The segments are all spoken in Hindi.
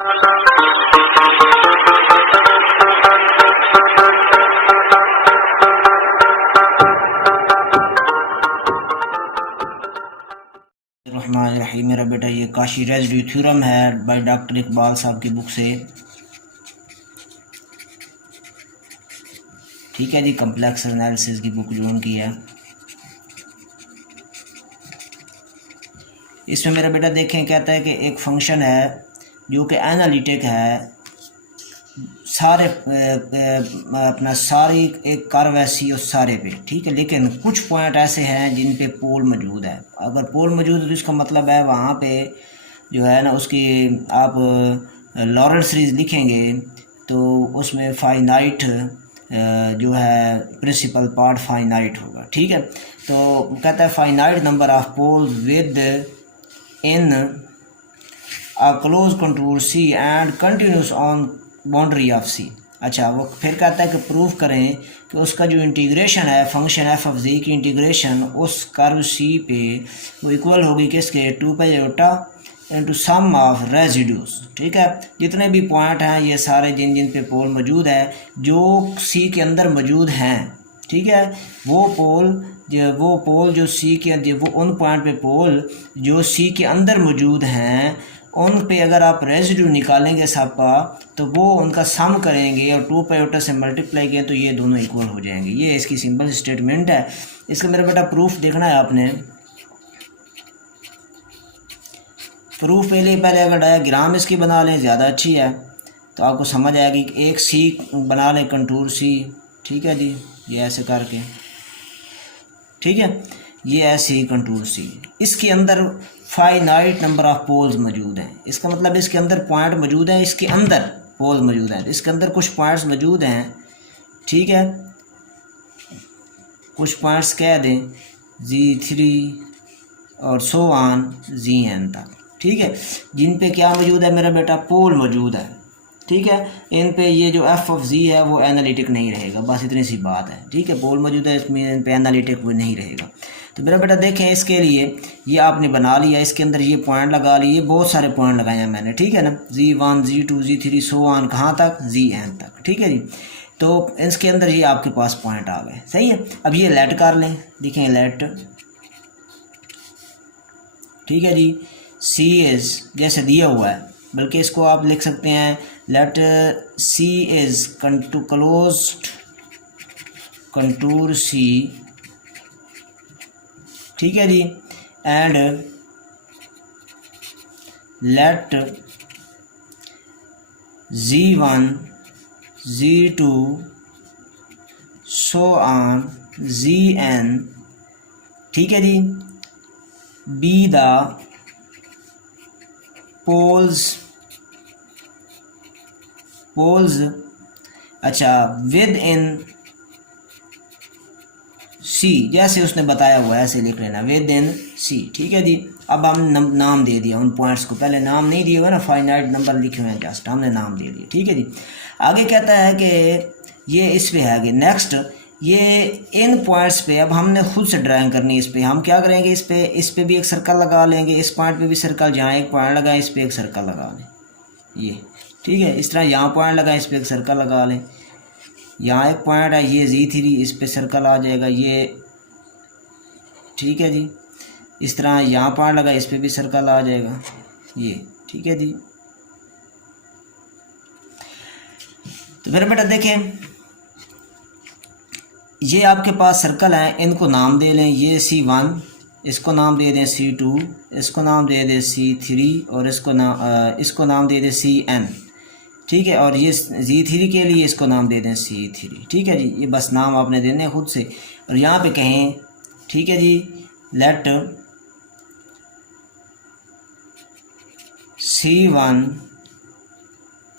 रहीम। मेरा बेटा ये काशी रेजिड्यू थ्योरम है बाय डॉक्टर इकबाल साहब की बुक से। ठीक है जी, कम्प्लेक्स एनालिसिस की बुक जो उनकी है। इसमें मेरा बेटा देखें, कहता है कि एक फंक्शन है जो कि एनालिटिक है, सारे अपना सारी एक कर्व है सी और सारे पे, ठीक है। लेकिन कुछ पॉइंट ऐसे हैं जिन पे पोल मौजूद है। अगर पोल मौजूद है तो इसका मतलब है वहाँ पे जो है ना, उसकी आप लॉरेंट सीरीज लिखेंगे तो उसमें फाइनाइट जो है प्रिंसिपल पार्ट फाइनाइट होगा, ठीक है। तो कहता है finite number of poles within a close contour C and continuous on boundary of C. अच्छा, वो फिर कहता है कि प्रूव करें कि उसका जो इंटीग्रेशन है फंक्शन एफ ऑफ जी की इंटीग्रेशन उस कर्व सी पे वो इक्वल होगी किसके, 2 pi iota into sum of residues, ठीक है। जितने भी पॉइंट हैं ये सारे जिन जिन पे पोल मौजूद है जो सी के अंदर मौजूद हैं, ठीक है, वो पोल जो सी के वो उन पॉइंट पे पोल जो सी के अंदर मौजूद हैं उन पे अगर आप रेजिड्यू निकालेंगे सबका तो वो उनका सम करेंगे और 2 पाई आयोटा से मल्टीप्लाई किए तो ये दोनों इक्वल हो जाएंगे। ये इसकी सिंपल स्टेटमेंट है। इसका मेरा बेटा प्रूफ देखना है आपने। प्रूफ पहले अगर डायग्राम इसकी बना लें ज़्यादा अच्छी है तो आपको समझ आएगी। एक सी बना लें, कंटूर सी, ठीक है जी, ये ऐसे करके, ठीक है, ये ऐसे ही कंटूर सी। इसके अंदर फाइनाइट नंबर ऑफ पोल्स मौजूद हैं। इसका मतलब इसके अंदर पॉइंट मौजूद हैं, इसके अंदर पोल मौजूद हैं। इसके अंदर कुछ पॉइंट्स मौजूद हैं, ठीक है, कुछ पॉइंट्स कह दें Z3 और सो ऑन ZN तक, ठीक है, जिन पे क्या मौजूद है मेरा बेटा, पोल मौजूद है, ठीक है। इन पे ये जो एफ ऑफ जी है वो एनालिटिक नहीं रहेगा, बस इतनी सी बात है, ठीक है। पोल मौजूद है इसमें, इन पे एनालिटिक वो नहीं रहेगा। तो मेरा बेटा देखें, इसके लिए ये आपने बना लिया, इसके अंदर ये पॉइंट लगा लिए, बहुत सारे पॉइंट लगाए हैं मैंने, ठीक है ना, Z1 Z2 Z3 so on कहाँ तक, ZN तक, ठीक है जी। तो इसके अंदर ये आपके पास पॉइंट आ गए, सही है। अब ये लेट कर लें, देखें लेट, ठीक है जी, सी इज़ जैसे दिया हुआ है, बल्कि इसको आप लिख सकते हैं let C is closed contour C, ठीक है जी, and let Z1 Z2 so on ZN, ठीक है जी, बी द पोल्स अच्छा विद इन सी, जैसे उसने बताया हुआ है ऐसे लिख लेना, विद इन सी, ठीक है जी। अब हमने नाम दे दिया उन पॉइंट्स को, पहले नाम नहीं दिए हुए ना, फाइनाइट नंबर लिखे हुए हैं, जस्ट हमने नाम दे दिया, ठीक है जी। आगे कहता है कि ये इस पे है, नेक्स्ट ये इन पॉइंट्स पे अब हमने खुद से ड्राइंग करनी है। इस पे हम क्या करेंगे, इस पे भी एक सर्कल लगा लेंगे, इस पॉइंट पे भी सर्कल, जहाँ एक पॉइंट लगाएं इस पे एक सर्कल लगा लें, ये ठीक है। इस तरह यहाँ पॉइंट लगाएं, इस पे एक सर्कल लगा लें, यहाँ एक पॉइंट है ये Z3, इस पे सर्कल आ जाएगा ये, ठीक है जी। इस तरह यहाँ पॉइंट लगा, इस पे भी सर्कल आ जाएगा ये, ठीक है जी। तो मेरे बेटा देखें, ये आपके पास सर्कल हैं, इनको नाम दे लें, ये C1, इसको नाम दे दें C2, इसको नाम दे दें C3 और इसको नाम दे दें CN, ठीक है। और ये Z3 के लिए इसको नाम दे दें C3, ठीक है जी। ये बस नाम आपने देने हैं खुद से। और यहाँ पे कहें, ठीक है जी, let C1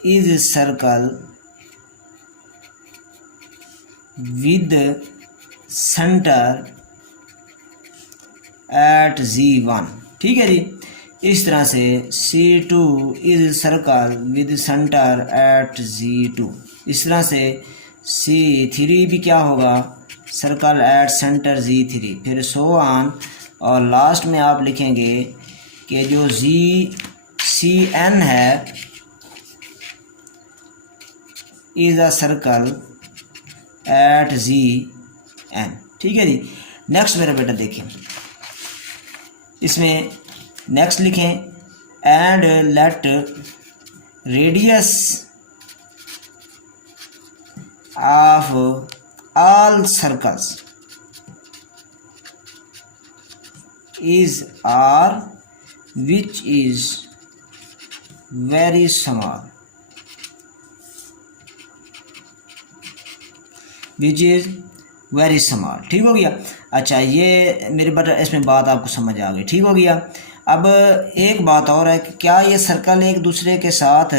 is circle with centre at Z1, ठीक है जी। इस तरह से C2 is circle with centre at Z2, इस तरह से C3 भी क्या होगा, सर्कल एट सेंटर Z3, फिर सो ऑन। और लास्ट में आप लिखेंगे कि जो CN है is a circle at z n. ठीक है जी। नेक्स्ट मेरा बेटा देखें, इसमें नेक्स्ट लिखें and let radius of all circles is R which is very small, which is very small. ठीक हो गया। अच्छा, ये मेरे बेटा इसमें बात आपको समझ आ गई। ठीक हो गया। अब एक बात और है कि क्या ये सर्कल एक दूसरे के साथ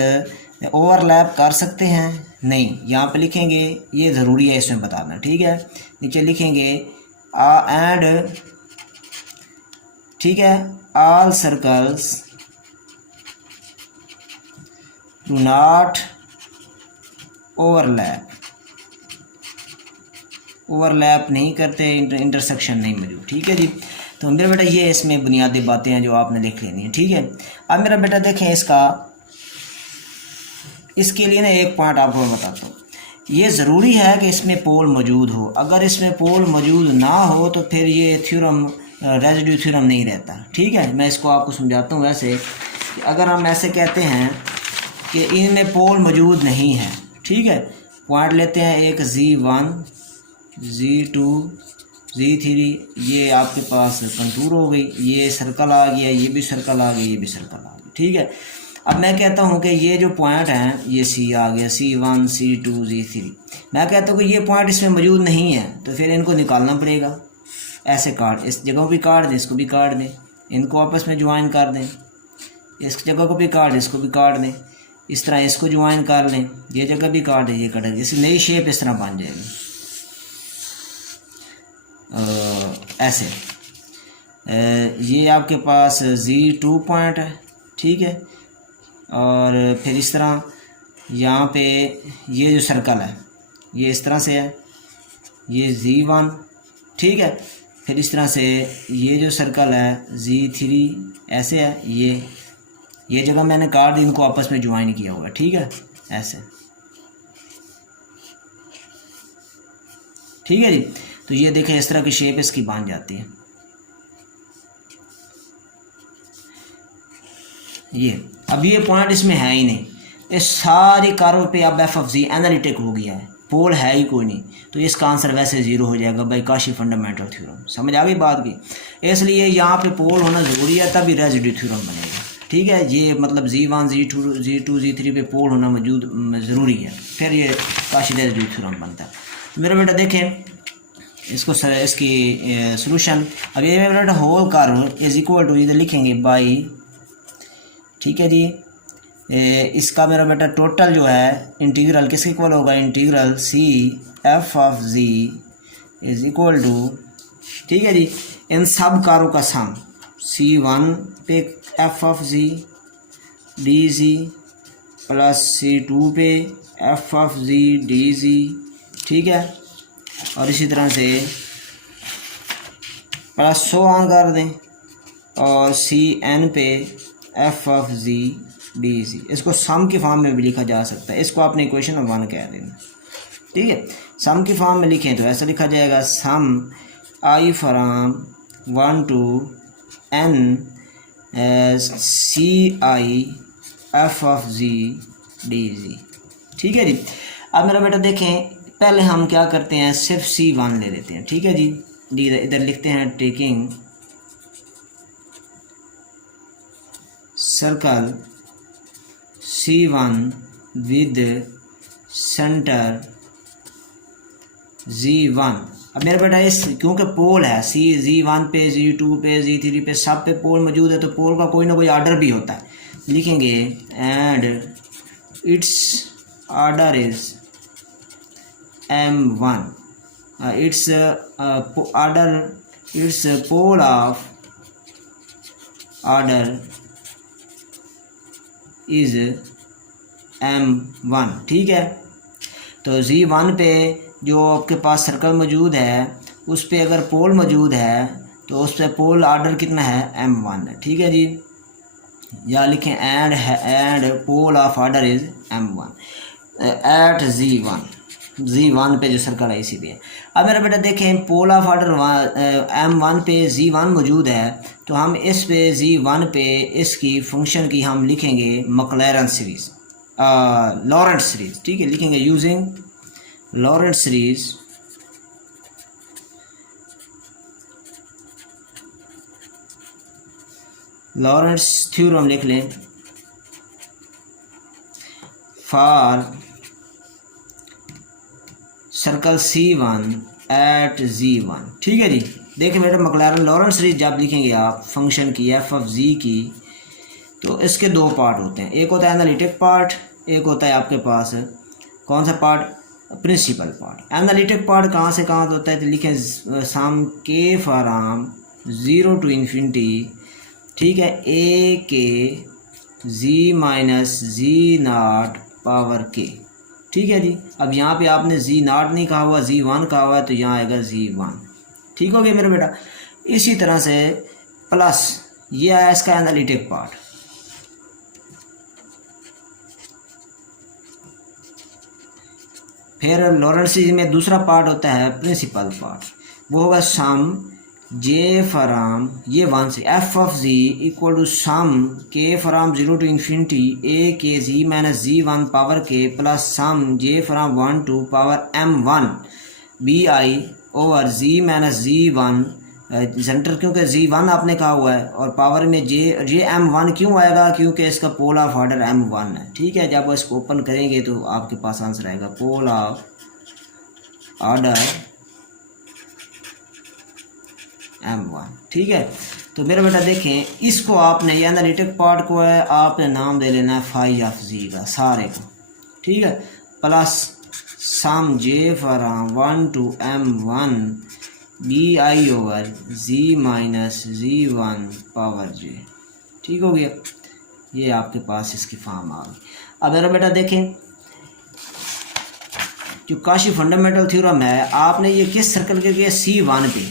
ओवरलैप कर सकते हैं? नहीं। यहाँ पे लिखेंगे, ये ज़रूरी है इसमें बताना। ठीक है। नीचे लिखेंगे एंड, ठीक है, all circles do not overlap, overlap नहीं करते, इंटरसेक्शन नहीं मौजूद। ठीक है जी। तो मेरा बेटा ये इसमें बुनियादी बातें हैं जो आपने लिख लेनी है। ठीक है। अब मेरा बेटा देखें इसके लिए ना एक पॉइंट आपको बताता हूँ। ये ज़रूरी है कि इसमें पोल मौजूद हो। अगर इसमें पोल मौजूद ना हो तो फिर ये थ्योरम रेजिड्यू थ्योरम नहीं रहता। ठीक है। मैं इसको आपको समझाता हूँ। वैसे अगर हम ऐसे कहते हैं कि इनमें पोल मौजूद नहीं है, ठीक है, पॉइंट लेते हैं एक Z1 Z2 Z3, ये आपके पास कंटूर हो गई, ये सर्कल आ गया, ये भी सर्कल आ गया, ये भी सर्कल आ गया। ठीक है। अब मैं कहता हूँ कि ये जो पॉइंट हैं, ये C आ गया, C1 C2 Z3, मैं कहता हूँ कि ये पॉइंट इसमें मौजूद नहीं है, तो फिर इनको निकालना पड़ेगा। ऐसे काट, इस जगह भी काट दें, इसको भी काट दें, इनको आपस में ज्वाइन कर दें, इस जगह को भी काट दें, इसको भी काट दें, इस तरह इसको ज्वाइन कर लें, ये जगह भी काट दें, ये कट दें, इस नई शेप इस तरह बन जाएगी। ऐसे ये आपके पास Z2 पॉइंट है। ठीक है। और फिर इस तरह यहाँ पे ये जो सर्कल है ये इस तरह से है, ये Z1। ठीक है। फिर इस तरह से ये जो सर्कल है Z3 ऐसे है, ये जगह मैंने काट दी, इनको आपस में ज्वाइन किया हुआ है। ठीक है। ऐसे। ठीक है जी। तो ये देखें इस तरह की शेप इसकी बन जाती है। ये अब ये पॉइंट इसमें है ही नहीं, इस सारी कर्व पे अब एफ ऑफ जी एनालिटिक हो गया है, पोल है ही कोई नहीं, तो इसका आंसर वैसे ज़ीरो हो जाएगा बाई काशी फंडामेंटल थ्योरम। समझ आ गई बात की? इसलिए यहाँ पे पोल होना ज़रूरी है, तभी रेजिड्यू थ्योरम बनेगा। ठीक है। ये मतलब Z1 Z2 Z3 पे पोल होना मौजूद ज़रूरी है, फिर ये काशी रेजिड्यू थ्योरम बनता है। तो मेरा बेटा देखें इसको इसकी सॉल्यूशन। अब ये मेरा बेटा whole curve is equal to, इधर लिखेंगे बाई, ठीक है जी, इसका मेरा बेटा टोटल जो है इंटीग्रल किसके इक्वल होगा, integral C f of Z is equal to, ठीक है जी, इन सब कारों का सम C1 पे f of Z dz plus C2 पे f ऑफ Z dz। ठीक है। और इसी तरह से प्लस 100 ऑन कर दें, और Cn पे f ऑफ Z dz, इसको सम की फॉर्म में भी लिखा जा सकता है, इसको आपने इक्वेशन नंबर 1 कह देना। ठीक है। सम की फॉर्म में लिखें तो ऐसा लिखा जाएगा, सम I from 1 to n Ci f of Z dz। ठीक है जी। अब मेरा बेटा देखें, पहले हम क्या करते हैं, सिर्फ C1 ले लेते हैं। ठीक है जी। इधर लिखते हैं taking circle C1 with centre Z1। अब मेरा बेटा इस क्योंकि पोल है Z1 पे, Z2 पे, Z3 पे, सब पे पोल मौजूद है, तो पोल का कोई ना कोई आर्डर भी होता है। लिखेंगे and it's order is M1, its order, its pole of order is M1। ठीक है। तो Z1 पे जो आपके पास सर्कल मौजूद है उस पे अगर पोल मौजूद है तो उस पे पोल आर्डर कितना है, M1 है। ठीक है जी। या लिखें and pole of order is M1। At Z1 पे जो सर्कल है इसी पे। अब मेरा बेटा देखें पोल ऑफ ऑर्डर M1 पे Z1 मौजूद है, तो हम इस पे Z1 पे इसकी फंक्शन की हम लिखेंगे मैक्लॉरेन सीरीज़, लॉरेंट सीरीज़, ठीक है। लिखेंगे using Laurent series Lorentz theorem लिख लें for circle C1 eight Z1, ठीक है जी। देखिए बेटा मैक्लॉरेन लॉरेंट सीरीज जब लिखेंगे आप फंक्शन की f ऑफ z की, तो इसके दो पार्ट होते हैं, एक होता है एनालिटिक पार्ट, एक होता है आपके पास कौन सा part, principal part. Analytic part कहाँ से कहाँ होता है, तो लिखें सम के फॉरम 0 टू इन्फिनिटी, ठीक है, a के z minus Z0 power k, ठीक है जी। अब यहाँ पे आपने Z0 नहीं कहा हुआ, Z1 कहा हुआ है, तो यहाँ आएगा Z1, ठीक हो गया मेरे बेटा। इसी तरह से प्लस ये आया इसका एनालिटिक पार्ट, फिर लॉरेंट सीरीज में दूसरा पार्ट होता है प्रिंसिपल पार्ट, वो होगा सम जे फ्राम ये 1 से f of z equal to sum k from 0 to infinity a के z minus Z1 power k plus sum j from 1 to power M1 bi over z minus Z1 centre, क्योंकि Z1 आपने कहा हुआ है और पावर में जे M1 क्यों आएगा, क्योंकि इसका पोल ऑफ ऑर्डर M1 है, ठीक है। जब इसको ओपन करेंगे तो आपके पास आंसर आएगा पोल ऑफ ऑर्डर M1, ठीक है। तो मेरा बेटा देखें इसको आपने ये एनालिटिक पार्ट को है आपने नाम दे लेना है फाई ऑफ z का सारे को, ठीक है, plus sum j from 1 to M1 bi over z minus Z1 power j, ठीक हो गया। ये आपके पास इसकी फॉर्म आ गई। अब मेरा बेटा देखें जो काशी फंडामेंटल थ्योरम है आपने ये किस सर्कल के किया, C1 पे,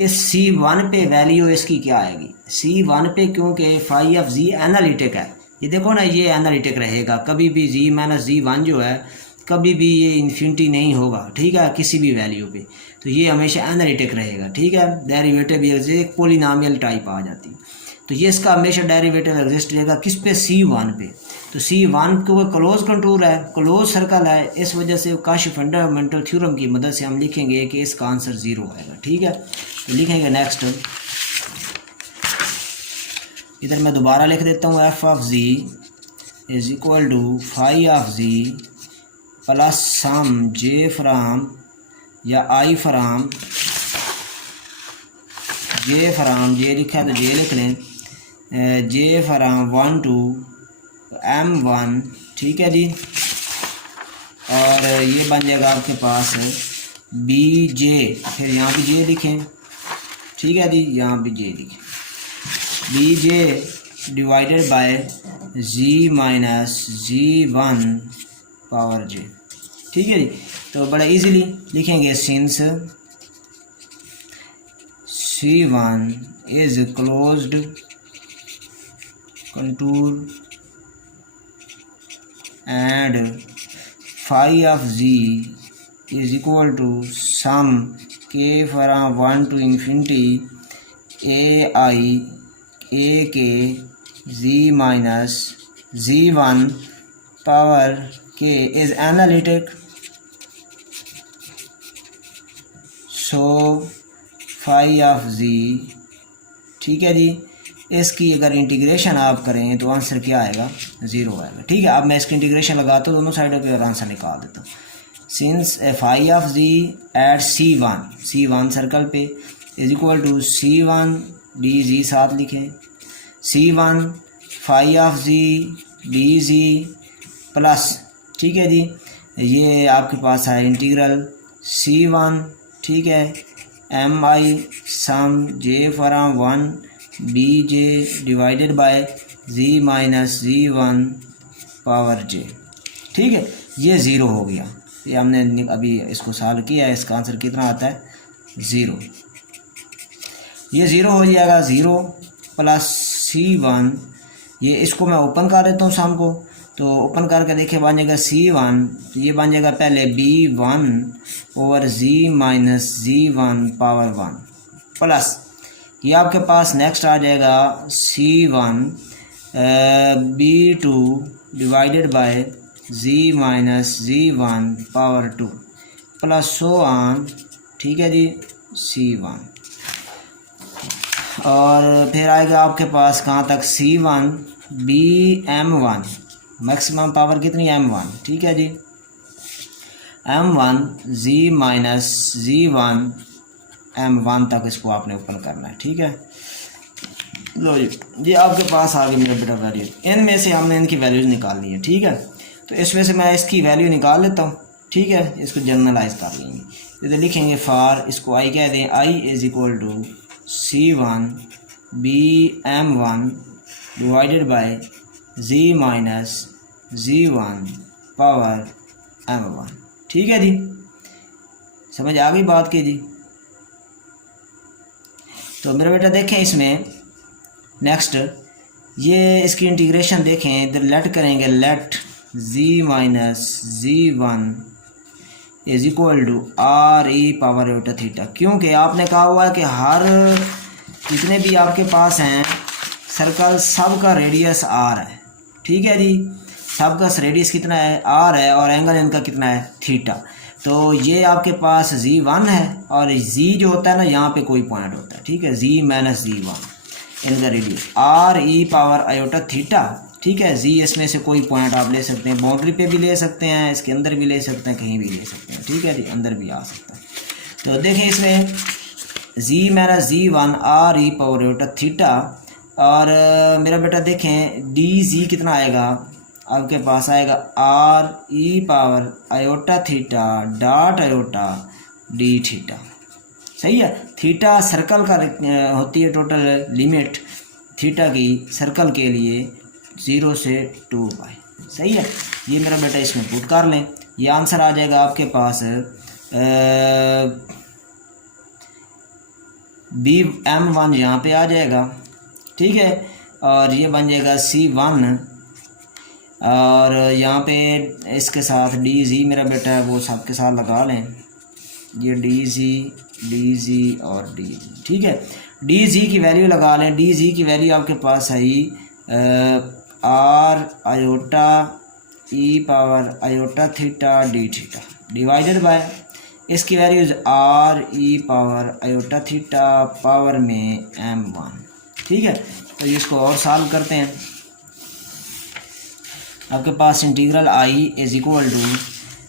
इस C1 पे वैल्यू इसकी क्या आएगी, C1 पे क्योंकि फाई ऑफ z एनालिटिक है, ये देखो ना ये एनालिटिक रहेगा, कभी भी z माइनस Z1 जो है कभी भी ये इन्फिनिटी नहीं होगा, ठीक है, किसी भी वैल्यू पे, तो ये हमेशा एनालिटिक रहेगा, ठीक है। डेरिवेटिव एक पोलिनोमियल टाइप आ जाती है, तो ये इसका हमेशा डेरिवेटिव एग्जिस्ट रहेगा किस पे, C1 पे। तो C1 को क्लोज कंटूर है, क्लोज सर्कल है, इस वजह से काशी फंडामेंटल थ्योरम की मदद से हम लिखेंगे कि इसका आंसर 0 आएगा, ठीक है। तो लिखेंगे नेक्स्ट, इधर मैं दोबारा लिख देता हूँ f of z is equal to phi of z plus sum j from या I फ्राम j लिखा है तो j लिख लें, j फ्राम 1 टू M1, ठीक है जी। और ये बन जाएगा आपके पास bj, फिर यहाँ भी j लिखें, ठीक है जी, यहाँ भी j लिखें, bj divided by z minus Z1 power j, ठीक है जी। तो बड़ा इजीली लिखेंगे since C1 is closed contour and phi of z is equal to sum k from 1 to infinity a के z minus Z1 power k is analytic, so phi of z, ठीक है जी। इसकी अगर इंटीग्रेशन आप करें तो आंसर क्या आएगा, 0 आएगा, ठीक है। अब मैं इसकी इंटीग्रेशन लगाता हूँ दोनों साइडों पे और आंसर निकाल देता हूँ। Since phi of z at C1 circle पे is equal to C1 dz, साथ लिखें C1 phi of z dz plus, ठीक है जी, ये आपके पास है इंटीग्रल C1, ठीक है, mi sum j from 1 bj divided by z minus Z1 power j, ठीक है। ये 0 हो गया, ये हमने अभी इसको सॉल्व किया है, इसका आंसर कितना आता है, 0। ये 0 हो जाएगा, 0 प्लस C1, ये इसको मैं ओपन कर देता हूँ सम को, तो ओपन करके देखिए बन जाएगा C1, तो ये बन जाएगा पहले B1 over Z minus Z1 power 1 plus ये आपके पास नेक्स्ट आ जाएगा C1 B2 divided by Z minus Z1 power 2 plus so on, ठीक है जी, C1। और फिर आएगा आपके पास कहाँ तक C1 BM1, मैक्सिमम पावर कितनी M1, ठीक है जी, M1 Z minus Z1 M1 तक इसको आपने ओपन करना है, ठीक है। लो जी, ये आपके पास आ गई मेरा बेटा वैल्यू। इनमें से हमने इनकी वैल्यूज निकालनी है, ठीक है। तो इसमें से मैं इसकी वैल्यू निकाल लेता हूँ, ठीक है। इसको जनरलाइज कर लेंगे, तो लिखेंगे फॉर, इसको आई कह दें, I is equal to C1 BM1 divided by Z minus Z1 power M1, ठीक है जी। समझ आ गई बात की जी। तो मेरा बेटा देखें इसमें नेक्स्ट ये इसकी इंटीग्रेशन देखें, इधर लेट करेंगे, let Z minus Z1 is equal to R e power iota theta, क्योंकि आपने कहा हुआ है कि हर जितने भी आपके पास हैं सर्कल सब का रेडियस आर है, ठीक है जी। सब का रेडियस कितना है, आर है, और एंगल इनका कितना है, थीटा। तो ये आपके पास Z1 है, और Z जो होता है ना, यहाँ पे कोई पॉइंट होता है, ठीक है, Z माइनस Z1 इनका radius are e power iota theta, ठीक है। Z इसमें से कोई पॉइंट आप ले सकते हैं, बाउंड्री पे भी ले सकते हैं, इसके अंदर भी ले सकते हैं, कहीं भी ले सकते हैं, ठीक है जी, अंदर भी आ सकता है। तो देखें इसमें Z minus Z1 are e power iota theta, और मेरा बेटा देखें DZ कितना आएगा, आपके पास आएगा are e power iota theta dot iota D theta, सही है। थीटा सर्कल का होती है टोटल लिमिट थीटा की सर्कल के लिए 0 से 2 पाई, सही है। ये मेरा बेटा इसमें पुट कर लें, ये आंसर आ जाएगा आपके पास BM1 यहाँ पे आ जाएगा, ठीक है। और ये बन जाएगा C1, और यहाँ पे इसके साथ DZ मेरा बेटा है वो सब के साथ लगा लें, ये DZ और DZ, ठीक है। DZ की वैल्यू लगा लें, DZ की वैल्यू आपके पास आई R iota e power iota theta d theta divided by इसकी values R e power iota theta power में M1, ठीक है। तो इसको और सॉल्व करते हैं। आपके पास integral I is equal to,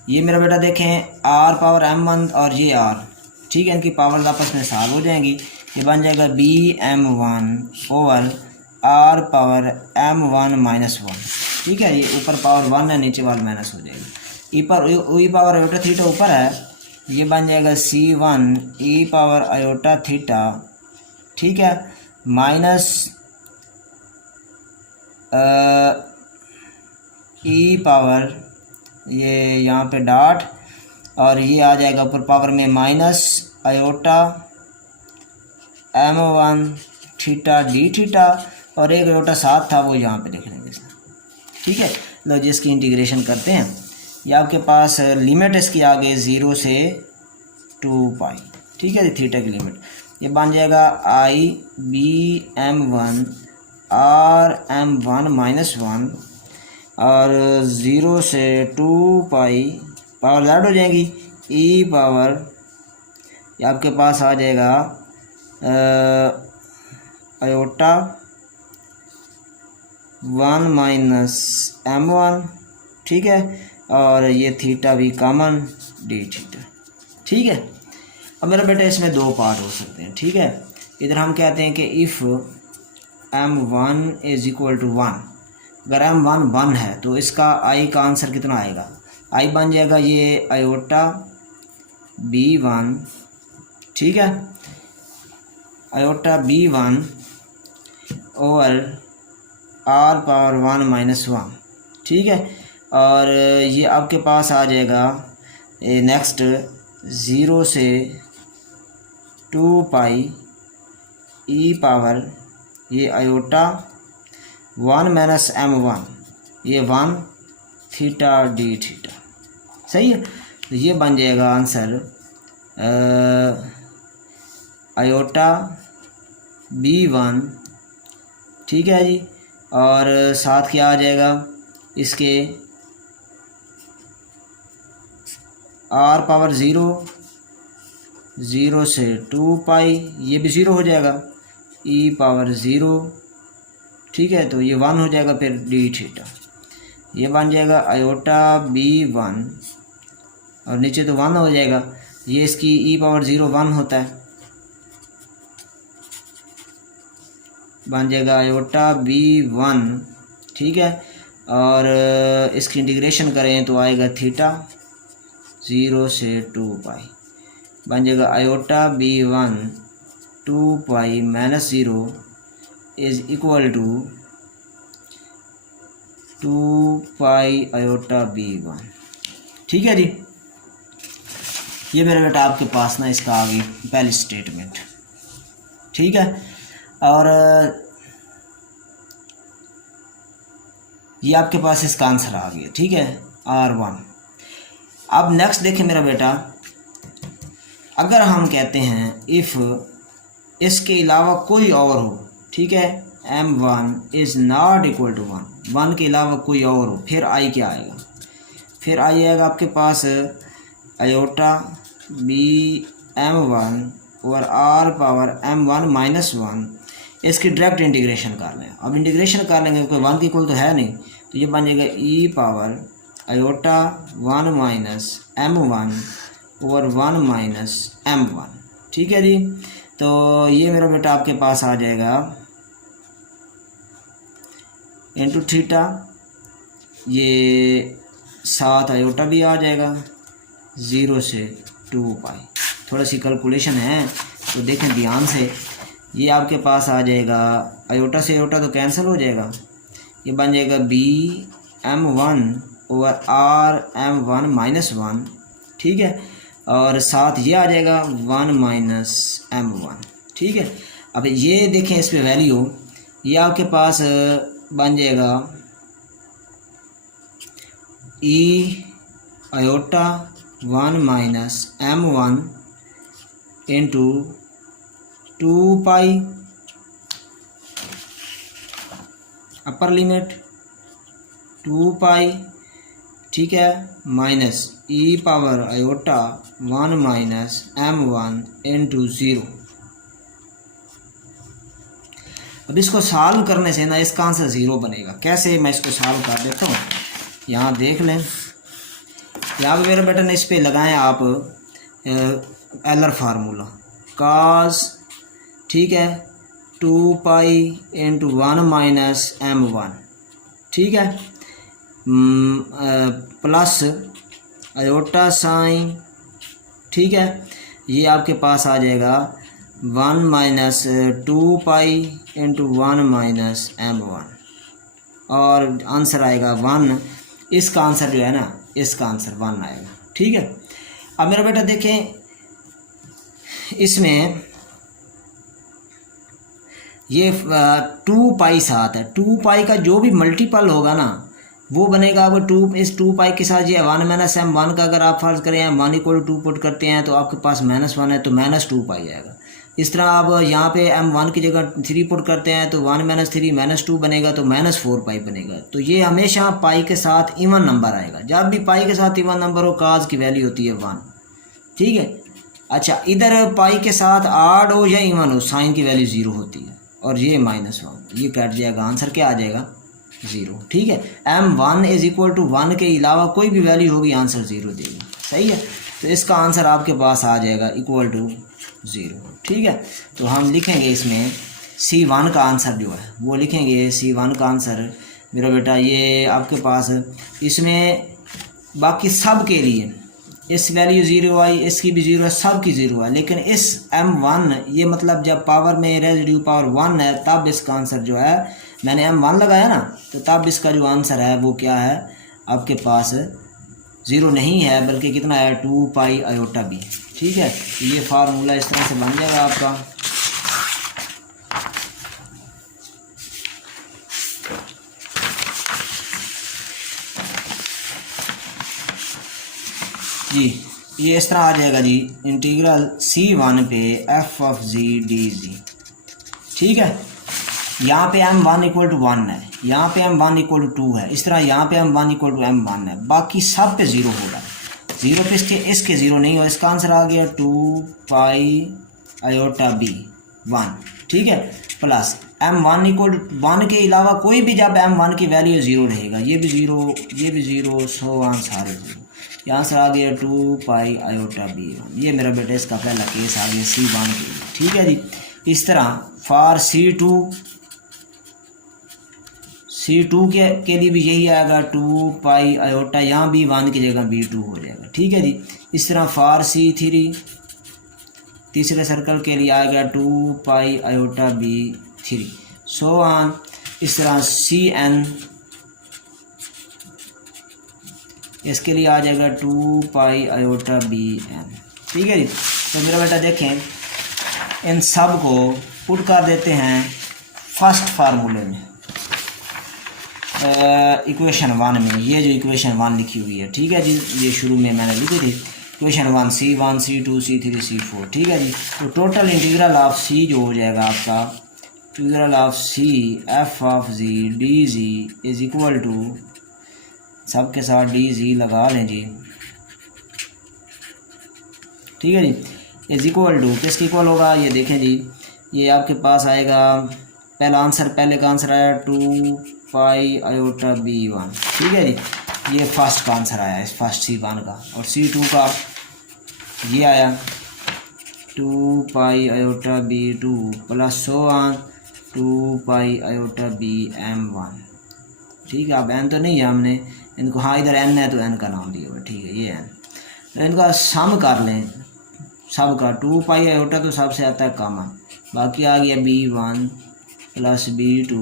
ये मेरा बेटा देखें आर पावर M1 और ये आर, ठीक है, इनकी पावर्स आपस में सॉल्व हो जाएंगी। ये बन जाएगा BM1 over R power M1 minus 1, ठीक है। ये ऊपर पावर 1 है, नीचे वाला माइनस हो जाएगा। ई पावर आयोटा थीटा ऊपर है, ये बन जाएगा C1 ई पावर आयोटा थीटा, ठीक है, माइनस ई पावर, ये यहाँ पे डॉट, और ये आ जाएगा ऊपर पावर में minus iota M1 theta d theta, और एक आयोटा साथ था वो यहाँ पे लिख लेंगे, ठीक है। लो जी इसकी इंटीग्रेशन करते हैं। ये आपके पास लिमिट इसकी आ गई 0 से 2 पाई, ठीक है जी, थीटा की लिमिट। ये बन जाएगा आई BM1 आर M1 माइनस 1, और 0 से 2 पाई पावर ऐड हो जाएंगी, ई पावर ये आपके पास आ जाएगा आयोटा 1 माइनस M1, ठीक है, और ये थीटा भी कॉमन डी थीटा, ठीक है। अब मेरा बेटा इसमें दो पार्ट हो सकते हैं, ठीक है। इधर हम कहते हैं कि if M1 is equal to 1, अगर M1 1 है तो इसका आई का आंसर कितना आएगा, आई बन जाएगा ये आयोटा B1, ठीक है, iota B1 over R power 1 minus 1, ठीक है। और ये आपके पास आ जाएगा नेक्स्ट 0 से 2 पाई ई पावर ये आयोटा 1 माइनस M1, ये 1 थीटा डी थीटा। सही है, तो ये बन जाएगा आंसर आयोटा B1, ठीक है जी। और साथ क्या आ जाएगा इसके r पावर 0 से 2 पाई, ये भी 0 हो जाएगा, e पावर 0, ठीक है, तो ये 1 हो जाएगा। फिर डी थीटा ये बन जाएगा आयोटा B1 और नीचे तो 1 हो जाएगा, ये इसकी e पावर 0 1 होता है, बन जाएगा आयोटा B1, ठीक है। और इसकी इंटीग्रेशन करें तो आएगा थीटा 0 से 2 पाई, बन जाएगा iota B1 2 pi minus 0 is equal to 2 pi iota B1, ठीक है जी। ये मेरे बेटा आपके पास ना इसका आ गई पहली स्टेटमेंट, ठीक है। और ये आपके पास इसका आंसर आ गया, ठीक है, R1। अब नेक्स्ट देखें मेरा बेटा, अगर हम कहते हैं इफ़ इसके अलावा कोई और हो, ठीक है, M1 is not equal to 1, 1 के अलावा कोई और हो, फिर आई क्या आएगा? फिर आई आएगा आपके पास आयोटा BM1 और R पावर M1 माइनस 1, इसकी डायरेक्ट इंटीग्रेशन कर लें। अब इंटीग्रेशन कर लेंगे क्योंकि 1 की इक्वल तो है नहीं, तो ये बन जाएगा e power iota 1 minus M1 और 1 माइनस M1, ठीक है जी। तो ये मेरा बेटा आपके पास आ जाएगा इंटू थीटा, ये 7 आयोटा भी आ जाएगा 0 से 2 पाई। थोड़ा सी कैलकुलेशन है तो देखें ध्यान से, ये आपके पास आ जाएगा आयोटा से आयोटा तो कैंसिल हो जाएगा, ये बन जाएगा BM1 ओवर RM1 माइनस 1, ठीक है, और साथ ये आ जाएगा 1 माइनस M1, ठीक है। अब ये देखें इस पे वैल्यू, ये आपके पास बन जाएगा E iota 1 minus M1 into 2 पाई अपर लिमिट 2 पाई, ठीक है, minus e power iota 1 minus M1 into 0। अब इसको सॉल्व करने से ना इसका आंसर 0 बनेगा। कैसे, मैं इसको सॉल्व कर देता हूँ, यहाँ देख लें, यहाँ पे मेरे बेटा ने इस पे लगाएं आप एलर फार्मूला कास, ठीक है, 2 पाई इंटू 1 माइनस M1, ठीक है, प्लस आयोटा साइन, ठीक है, ये आपके पास आ जाएगा 1 minus 2 pi into 1 minus M1 और आंसर आएगा 1। इसका आंसर जो है ना, इसका आंसर 1 आएगा, ठीक है। अब मेरा बेटा देखें इसमें ये 2 पाई साथ है, 2 पाई का जो भी मल्टीपल होगा ना वो बनेगा। अब 2 इस 2 पाई के साथ ये 1 माइनस M1 का अगर आप फर्ज करें M1 इक्वल टू 2 पुट करते हैं तो आपके पास -1 है तो -2 पाई आएगा। इस तरह आप यहाँ पे M1 की जगह 3 पुट करते हैं तो 1 माइनस 3 -2 बनेगा तो -4 पाई बनेगा। तो ये हमेशा पाई के साथ इवन नंबर आएगा। जब भी पाई के साथ इवन नंबर हो काज की वैल्यू होती है 1, ठीक है। अच्छा, इधर पाई के साथ आड हो या इवन हो साइन की वैल्यू 0 होती है और ये -1, ये कट जाएगा, आंसर क्या आ जाएगा 0, ठीक है। M1 इज इक्वल टू 1 के अलावा कोई भी वैल्यू होगी आंसर 0 देगा, सही है। तो इसका आंसर आपके पास आ जाएगा इक्वल टू 0, ठीक है। तो हम लिखेंगे इसमें C1 का आंसर जो है वो लिखेंगे, C1 का आंसर मेरा बेटा ये आपके पास इसमें बाकी सब के लिए इस वैल्यू 0 आई, इसकी भी 0 है, सब की 0 है, लेकिन इस M1 ये मतलब जब पावर में रेजिड्यू पावर 1 है तब इसका आंसर जो है, मैंने M1 लगाया ना तो तब इसका जो आंसर है वो क्या है आपके पास 0 नहीं है बल्कि कितना है 2 पाई आयोटा बी, ठीक है। तो ये फार्मूला इस तरह से बन जाएगा आपका। जी, ये इस तरह आ जाएगा जी, इंटीग्रल C1 पे f ऑफ z dz। ठीक है, यहाँ पे m1 इक्वल टू 1 है, यहाँ पे m1 इक्वल टू 2 है, इस तरह यहाँ पे m1 इक्वल टू m1 है, बाकी सब पे ज़ीरो होगा। ज़ीरो पे इसके ज़ीरो नहीं हो, इसका आंसर आ गया 2 पाई आयोटा b 1। ठीक है, प्लस m1 इक्वल टू 1 के अलावा कोई भी जब m1 की वैल्यू ज़ीरो रहेगा, ये भी ज़ीरो, ये भी ज़ीरो, सो ऑन सारे ज़ीरो। यहाँ से आ गया 2 पाई आयोटा b 1। ये मेरा बेटा इसका पहला केस आ गया C1 के लिए। ठीक है जी, इस तरह फॉर C2 के लिए भी यही आएगा 2 पाई आयोटा, यहाँ भी 1 की जगह B2 हो जाएगा। ठीक है जी, इस तरह फॉर C3 तीसरे सर्कल के लिए आएगा 2 pi iota B3, so on. इस तरह CN इसके लिए आ जाएगा 2 पाई आयोटा BN। ठीक है जी, तो मेरा बेटा देखें इन सब को पुट कर देते हैं फर्स्ट फार्मूले में, इक्वेशन 1 में। ये जो इक्वेशन 1 लिखी हुई है, ठीक है जी, ये शुरू में मैंने लिखी थी equation 1, C1 C2 C3 C4। ठीक है जी, तो टोटल इंटीग्रल ऑफ C जो हो जाएगा आपका, integral of C f of z dz is equal to, सबके साथ dz लगा लें जी। ठीक है जी, इज इक्वल टू किसके इक्वल होगा, ये देखें जी, ये आपके पास आएगा पहला आंसर, पहले का आंसर आया 2 पाई आयोटा B1। ठीक है जी, ये फर्स्ट का आंसर आया इस फर्स्ट C1 का, और C2 का ये आया 2 pi iota B2 plus so on 2 pi iota BM1। ठीक है, अब n तो नहीं है, हमने इनको, हाँ इधर n है तो n का नाम दिया हुआ। ठीक है, ये n, तो इनका सम कर लें सब का। 2 पाई आयोटा तो सबसे आता है कॉमन, बाकी आ गया B1 plus B2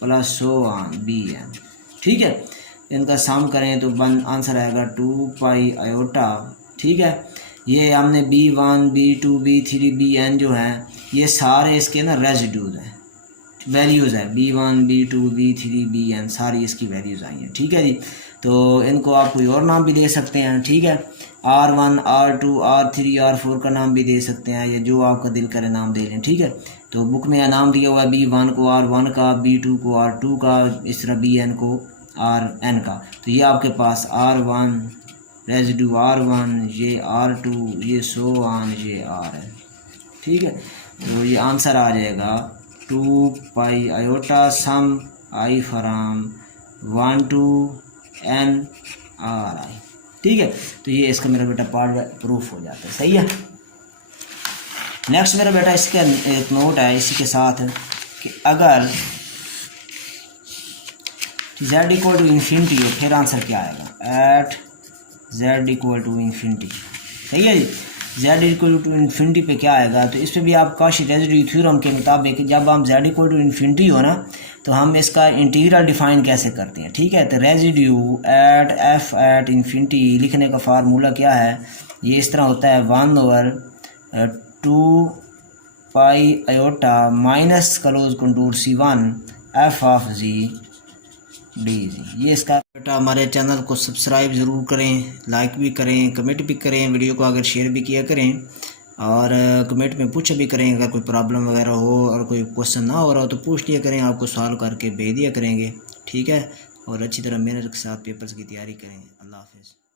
plus so on BN। ठीक है, इनका सम करें तो आंसर आएगा 2 पाई आयोटा। ठीक है, ये हमने B1 B2 B3 BN जो है ये सारे इसके ना रेजिड्यूज हैं, वैल्यूज़ है, B1 B2 B3 BN सारी इसकी वैल्यूज़ आई हैं। ठीक है जी, तो इनको आप कोई और नाम भी दे सकते हैं। ठीक है, R1 R2 R3 R4 का नाम भी दे सकते हैं, या जो आपका दिल करे नाम दे लें। ठीक है, तो बुक में नाम दिया हुआ है B1 को R1 का, B2 को R2 का, इस तरह BN को RN का। तो ये आपके पास R1 रेजिड्यू R1, ये R2, ये सो ऑन, ये RN। ठीक है, तो ये आंसर आ जाएगा 2 pi iota sum I from 1 to N RI। ठीक है, तो ये इसका मेरा बेटा पार्ट प्रूफ हो जाता है। सही है, नेक्स्ट मेरा बेटा इसका एक नोट है इसी के साथ कि अगर z इक्वल टू इन्फिनिटी हो, फिर आंसर क्या आएगा, at z equal to infinity. सही है जी, z इक्वल टू इन्फिनिटी पे क्या आएगा, तो इस पर भी आप काशी रेजिड्यू थ्योरम के मुताबिक जब हम z इक्वल टू इन्फिनिटी हो ना, तो हम इसका इंटीग्रल डिफाइन कैसे करते हैं। ठीक है, तो residue at f at infinity लिखने का फार्मूला क्या है, ये इस तरह होता है 1/2 पाई iota minus close contour C1 f of z dz। ये इसका बेटा, हमारे चैनल को सब्सक्राइब ज़रूर करें, लाइक भी करें, कमेंट भी करें, वीडियो को अगर शेयर भी किया करें, और कमेंट में पूछ भी करें अगर कोई प्रॉब्लम वगैरह हो और कोई क्वेश्चन ना हो रहा हो तो पूछ लिया करें, आपको सॉल्व करके भेज दिया करेंगे। ठीक है, और अच्छी तरह मेहनत के साथ पेपर्स की तैयारी करें। अल्लाह हाफिज़।